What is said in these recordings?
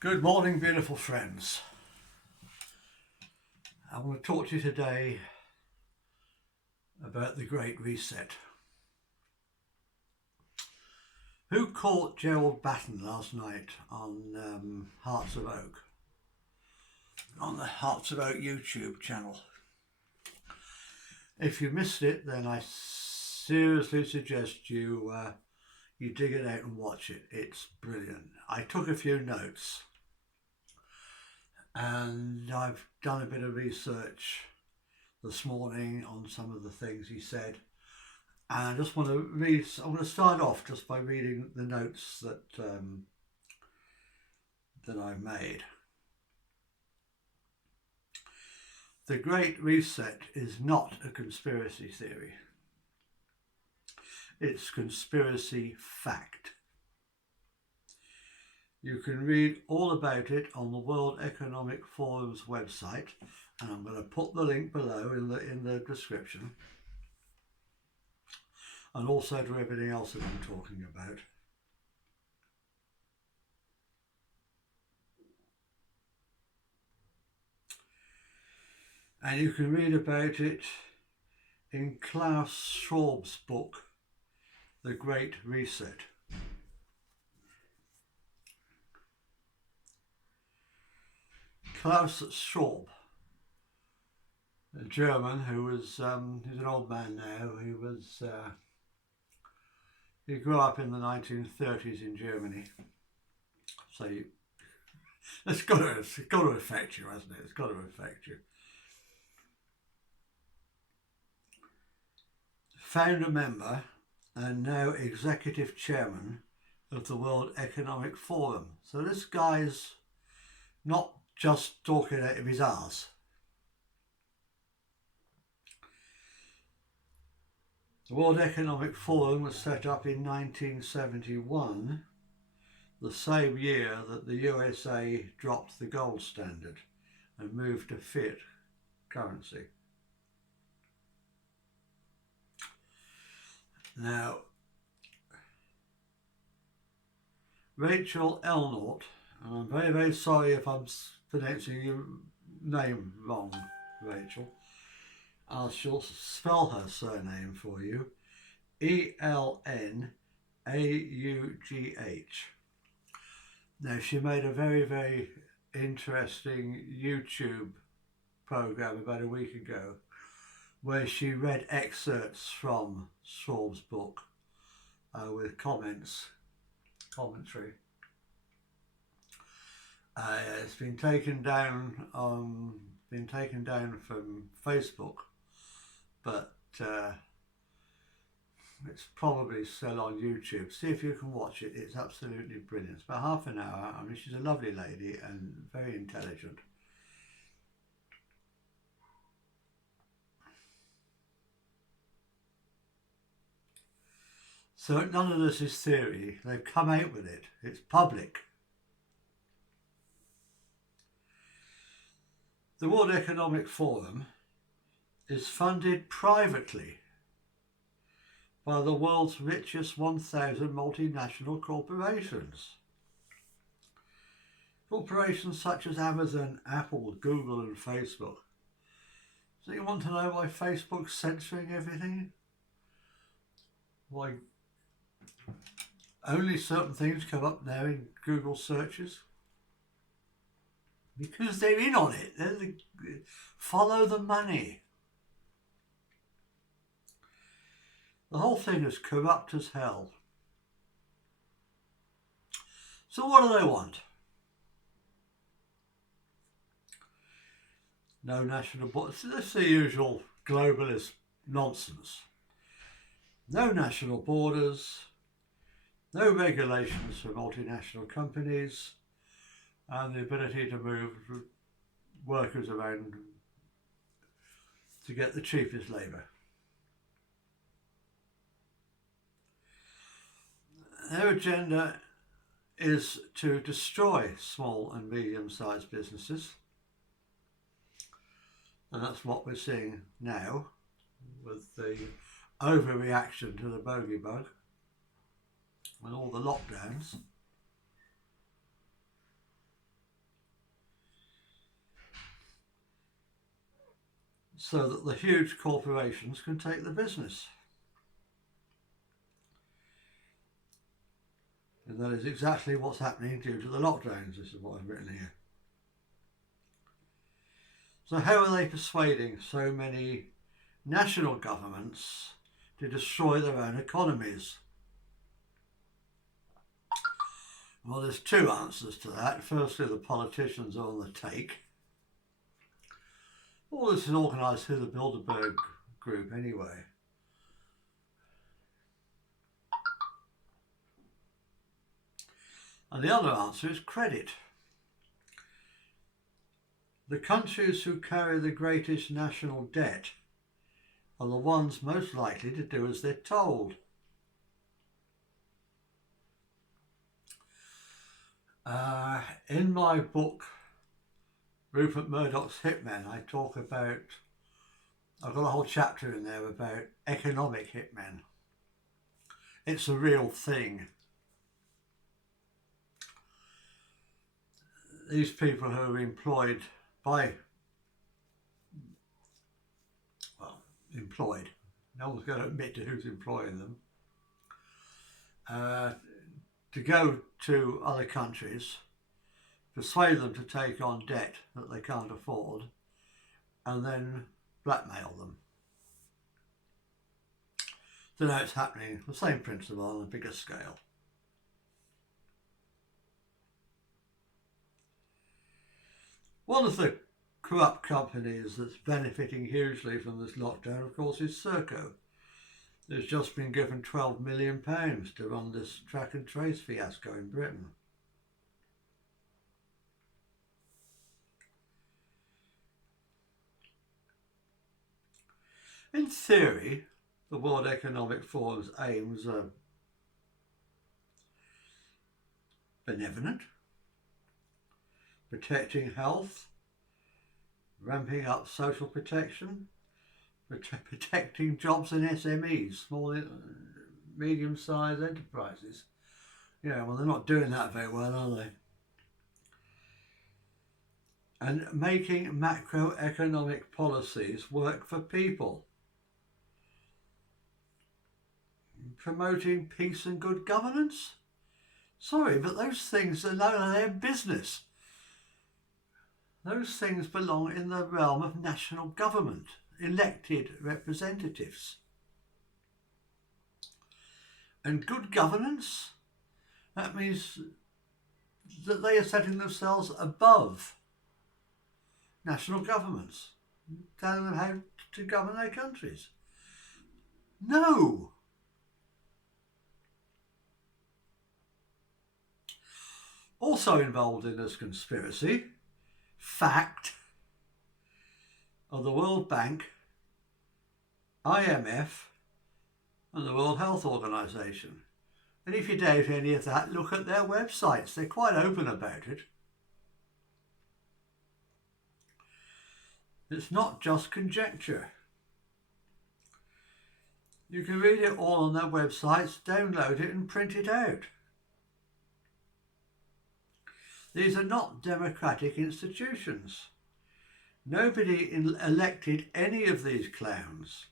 Good morning, beautiful friends. I want to talk to you today about the Great Reset. Who caught Gerald Batten last night on Hearts of Oak? On the Hearts of Oak YouTube channel. If you missed it, then I seriously suggest you dig it out and watch it. It's brilliant. I took a few notes. And I've done a bit of research this morning on some of the things he said. And I just want to read, I'm going to start off just by reading the notes that I made. The Great Reset is not a conspiracy theory. It's conspiracy fact. You can read all about it on the World Economic Forum's website, and I'm going to put the link below in the description, and also to everything else that I'm talking about. And you can read about it in Klaus Schwab's book, The Great Reset. Klaus Schwab, a German who was, he's an old man now, he grew up in the 1930s in Germany. So it's got to affect you, hasn't it? It's got to affect you. Founder member and now executive chairman of the World Economic Forum. So this guy's not just talking out of his arse. The World Economic Forum was set up in 1971, the same year that the USA dropped the gold standard and moved to fiat currency. Now, Rachel Elnaugh, and I'm very, very sorry if I'm pronouncing your name wrong, Rachel. I shall spell her surname for you. Elnaugh. Now, she made a very, very interesting YouTube program about a week ago where she read excerpts from Schwab's book with commentary. It's been taken down from Facebook, but it's probably still on YouTube. See if you can watch it. It's absolutely brilliant. It's about half an hour. I mean, she's a lovely lady and very intelligent. So none of this is theory. They've come out with it. It's public. The World Economic Forum is funded privately by the world's richest 1,000 multinational corporations. Corporations such as Amazon, Apple, Google and Facebook. So you want to know why Facebook's censoring everything? Why only certain things come up now in Google searches? Because they're in on it. Follow the money. The whole thing is corrupt as hell. So what do they want? No national borders. This is the usual globalist nonsense. No national borders, no regulations for multinational companies, and the ability to move workers around to get the cheapest labour. Their agenda is to destroy small and medium-sized businesses, and that's what we're seeing now with the overreaction to the bogey bug and all the lockdowns. so that the huge corporations can take the business. And that is exactly what's happening due to the lockdowns. This is what I've written here. So how are they persuading so many national governments to destroy their own economies? Well, there's two answers to that. Firstly, the politicians are on the take. All this is organised through the Bilderberg group anyway. And the other answer is credit. The countries who carry the greatest national debt are the ones most likely to do as they're told. In my book, Rupert Murdoch's Hitmen, I've got a whole chapter in there about economic hitmen. It's a real thing. These people who are employed, no one's going to admit to who's employing them, to go to other countries, persuade them to take on debt that they can't afford, and then blackmail them. So now it's happening, the same principle on a bigger scale. One of the corrupt companies that's benefiting hugely from this lockdown, of course, is Cerco. It's just been given £12 million to run this track and trace fiasco in Britain. In theory, the World Economic Forum's aims are benevolent, protecting health, ramping up social protection, protecting jobs in SMEs, small medium-sized enterprises. Yeah, well, they're not doing that very well, are they? And making macroeconomic policies work for people. Promoting peace and good governance? Sorry, but those things are none of their business. Those things belong in the realm of national government, elected representatives. And good governance, that means that they are setting themselves above national governments, telling them how to govern their countries. No! Also involved in this conspiracy, fact, are the World Bank, IMF and the World Health Organization. And if you doubt any of that, look at their websites. They're quite open about it. It's not just conjecture. You can read it all on their websites, download it and print it out. These are not democratic institutions. Nobody elected any of these clowns.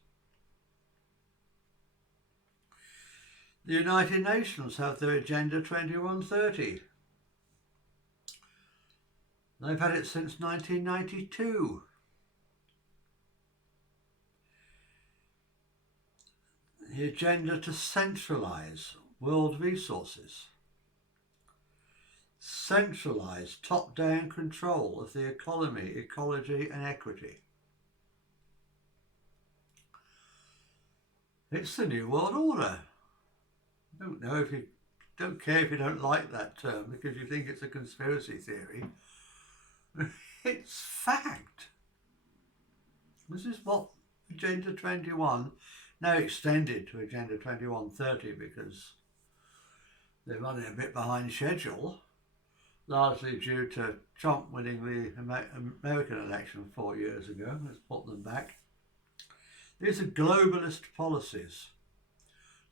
The United Nations have their Agenda 2130. They've had it since 1992. The agenda to centralise world resources. Centralise top-down control of the economy, ecology and equity. It's the New World Order. Don't care if you don't like that term because you think it's a conspiracy theory. It's fact. This is what Agenda 21, now extended to Agenda 2130 because they're running a bit behind schedule, largely due to Trump winning the American election 4 years ago. Let's put them back. These are globalist policies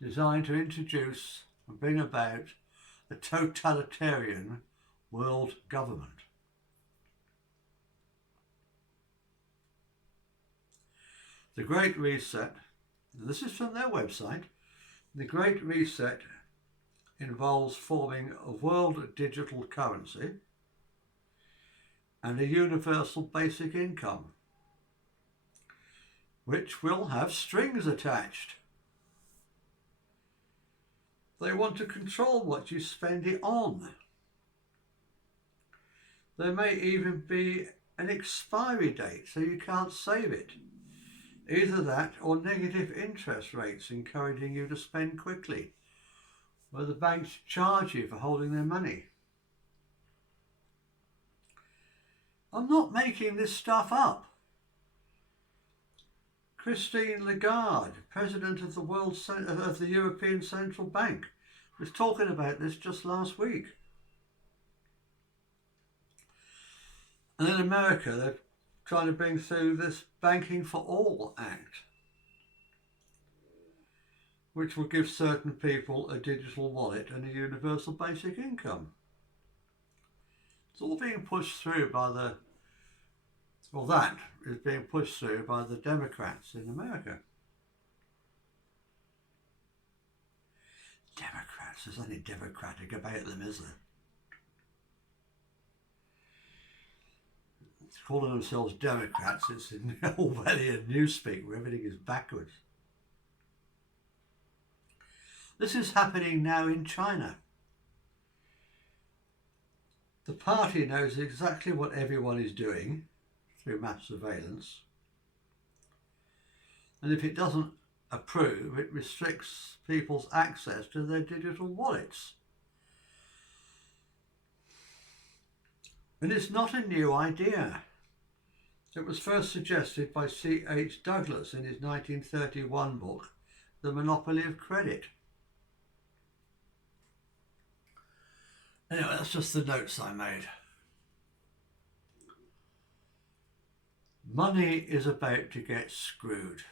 designed to introduce and bring about a totalitarian world government. The Great Reset, and this is from their website, the Great Reset involves forming a world digital currency and a universal basic income, which will have strings attached. They want to control what you spend it on. There may even be an expiry date, so you can't save it. Either that or negative interest rates encouraging you to spend quickly, where the banks charge you for holding their money. I'm not making this stuff up. Christine Lagarde, President of the European Central Bank, was talking about this just last week. And in America, they're trying to bring through this Banking for All Act, which will give certain people a digital wallet and a universal basic income. It's all being pushed through by that is being pushed through by the Democrats in America. Democrats, there's nothing democratic about them, is there? It's calling themselves Democrats, it's in Orwellian newspeak where everything is backwards. This is happening now in China. The party knows exactly what everyone is doing through mass surveillance, and if it doesn't approve, it restricts people's access to their digital wallets. And it's not a new idea. It was first suggested by C.H. Douglas in his 1931 book, The Monopoly of Credit. Anyway, that's just the notes I made. Money is about to get screwed.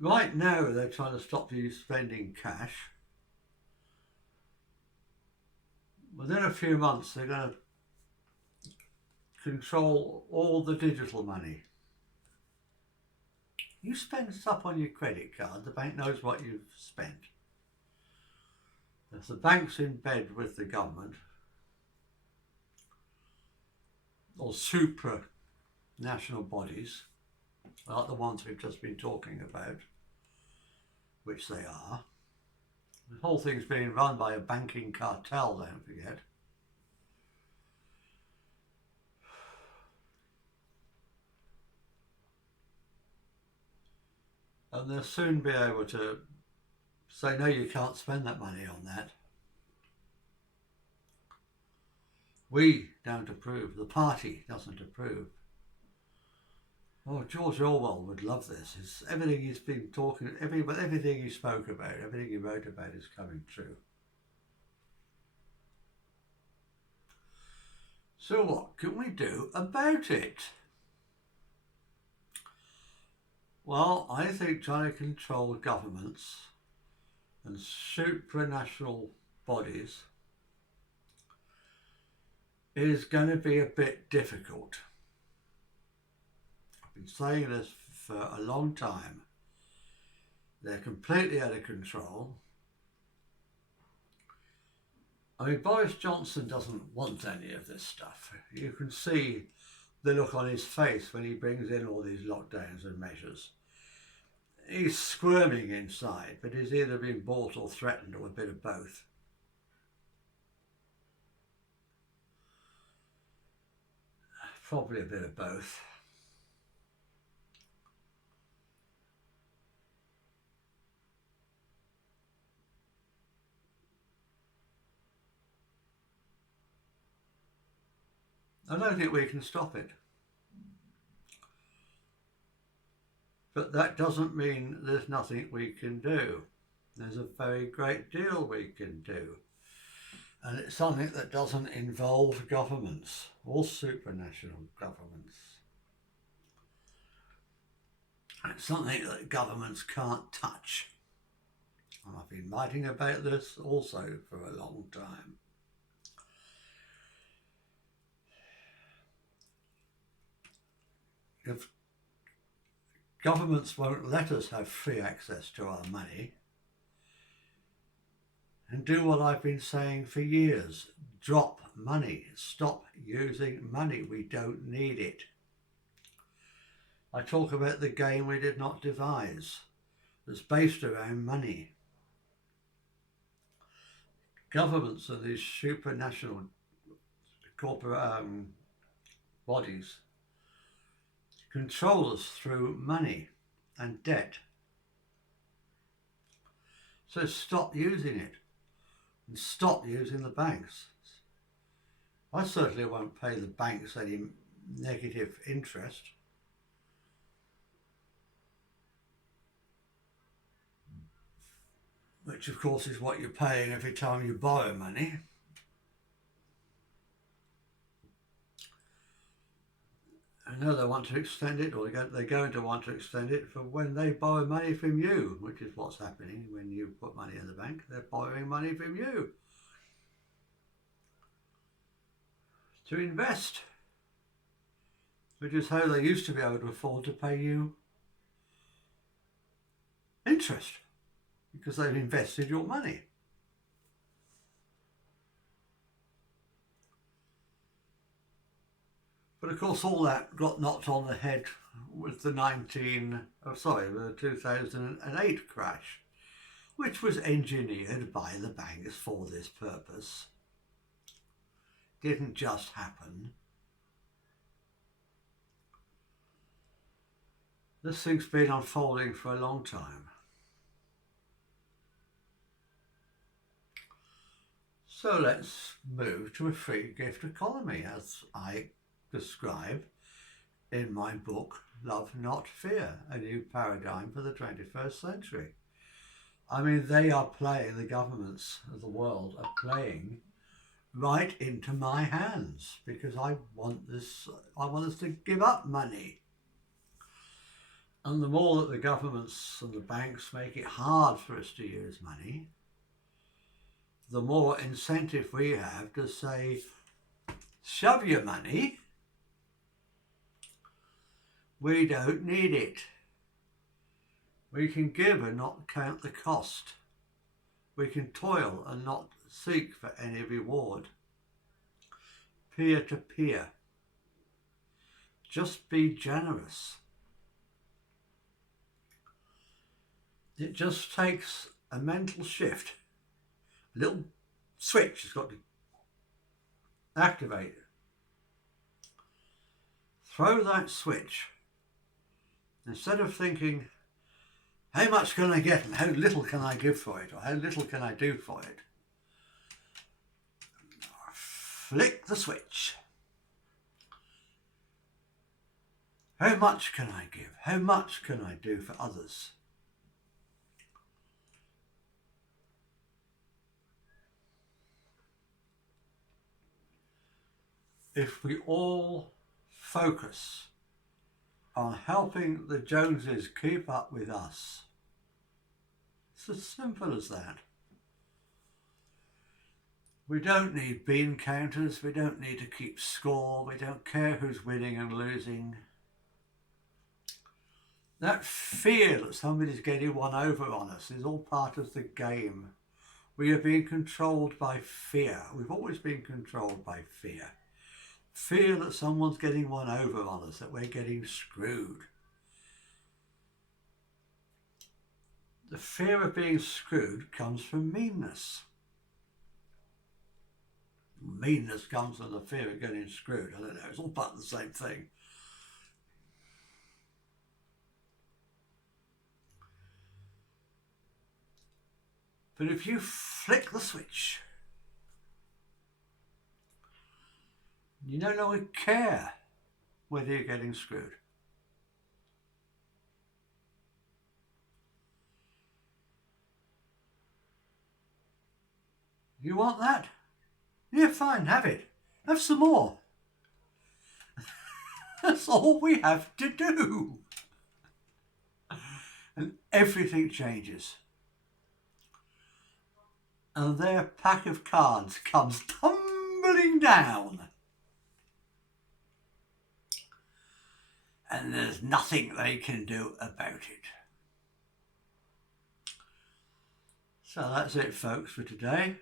Right now, they're trying to stop you spending cash. Within a few months, they're going to control all the digital money. You spend stuff on your credit card, the bank knows what you've spent. If the bank's in bed with the government, or supranational bodies, like the ones we've just been talking about, which they are, the whole thing's being run by a banking cartel, don't forget. And they'll soon be able to say, no, you can't spend that money on that. We don't approve. The party doesn't approve. Oh, George Orwell would love this. It's everything he's been talking, everything he spoke about, everything he wrote about is coming true. So what can we do about it? Well, I think trying to control governments and supranational bodies is going to be a bit difficult. I've been saying this for a long time. They're completely out of control. I mean, Boris Johnson doesn't want any of this stuff. You can see the look on his face when he brings in all these lockdowns and measures. He's squirming inside, but he's either been bought or threatened or a bit of both. Probably a bit of both. I don't think we can stop it. But that doesn't mean there's nothing we can do. There's a very great deal we can do. And it's something that doesn't involve governments or supranational governments. It's something that governments can't touch. And I've been writing about this also for a long time. if governments won't let us have free access to our money, and do what I've been saying for years, drop money, stop using money, we don't need it. I talk about the game we did not devise, that's based around money. Governments and these supranational corporate bodies control us through money and debt. So stop using it and stop using the banks. I certainly won't pay the banks any negative interest. Which of course is what you're paying every time you borrow money. I know they want to extend it, or they're going to want to extend it for when they borrow money from you, which is what's happening when you put money in the bank. They're borrowing money from you to invest, which is how they used to be able to afford to pay you interest, because they've invested your money. But of course all that got knocked on the head with the 2008 crash, which was engineered by the banks for this purpose. Didn't just happen. This thing's been unfolding for a long time. So let's move to a free gift economy, as I describe in my book, Love Not Fear, a new paradigm for the 21st century. I mean, they are playing, the governments of the world are playing right into my hands, because I want us to give up money. And the more that the governments and the banks make it hard for us to use money, the more incentive we have to say, shove your money, we don't need it. We can give and not count the cost. We can toil and not seek for any reward. Peer to peer. Just be generous. It just takes a mental shift. A little switch has got to activate. Throw that switch. Instead of thinking, how much can I get and how little can I give for it, or how little can I do for it? Flick the switch. How much can I give? How much can I do for others? If we all focus on helping the Joneses keep up with us, it's as simple as that. We don't need bean counters, we don't need to keep score, we don't care who's winning and losing. That fear that somebody's getting one over on us is all part of the game. We are being controlled by fear. We've always been controlled by fear. Fear that someone's getting one over on us, that we're getting screwed. The fear of being screwed comes from meanness. Meanness comes from the fear of getting screwed. I don't know, it's all part of the same thing. But if you flick the switch, you no longer care whether you're getting screwed. You want that? Yeah, fine, have it. Have some more. That's all we have to do. And everything changes. And their pack of cards comes tumbling down. and there's nothing they can do about it. So that's it, folks, for today.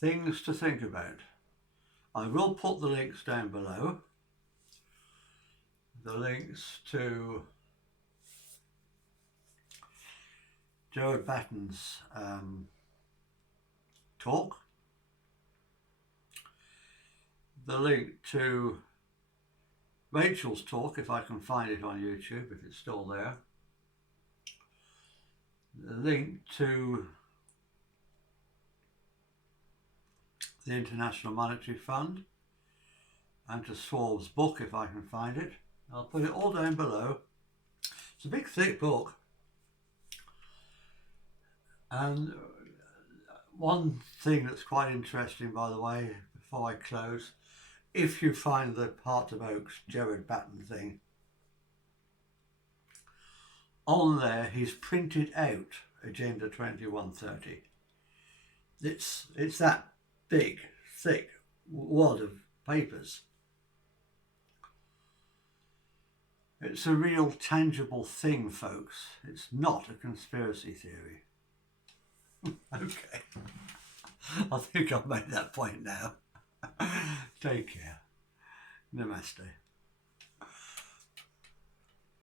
Things to think about. I will put the links down below. The links to Gerard Batten's talk. The link to Rachel's talk, if I can find it on YouTube, if it's still there. The link to the International Monetary Fund and to Schwab's book, if I can find it. I'll put it all down below. It's a big thick book, and one thing that's quite interesting, by the way, before I close, if you find the Heart of Oak's Gerard Batten thing, on there he's printed out Agenda 2130. It's that big, thick wad of papers. It's a real tangible thing, folks. It's not a conspiracy theory. Okay. I think I've made that point now. Take care. Namaste.